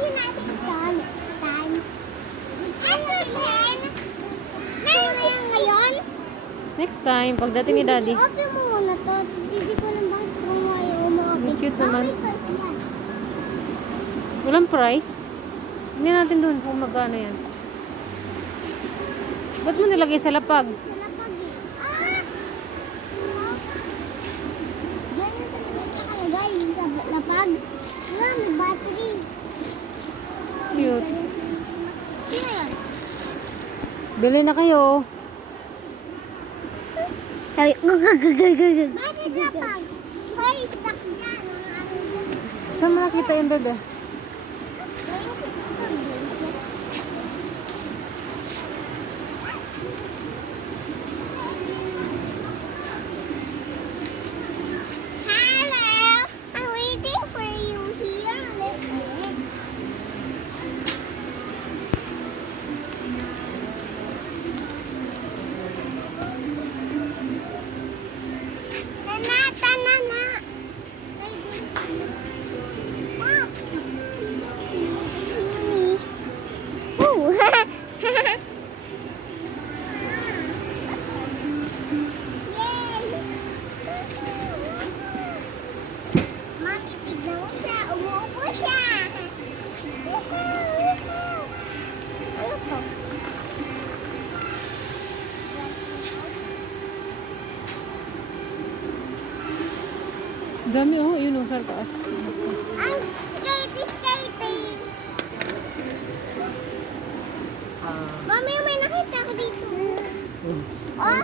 Bibili natin ito next time. Ano yan? Gusto mo na yan ngayon? Next time, pagdating ni Daddy. Open mo muna to. Hindi ko lang bakit kung ayaw umapit. Cute naman. Bakit yan? Walang price. Hindi natin doon kung magkano yan. Ba't mo nilagay sa lapag? Sa lapag eh. Ah! Ganyan talaga nakalagay sa lapag. Wala, may battery. Cute. Sino yun? Bili na kayo. Bakit lapag? Hoy, stuck dyan. Saan mo nakita yung bebe? Hello, I'm waiting for you here. Listen. Nana, tanana. Mom. Ooh. Yay! Mami, tignan mo siya. Umuupo siya. Ano to? Dami oh, yun oh, sa taas. Ang skate. Mami, may nakita ko dito. Oh,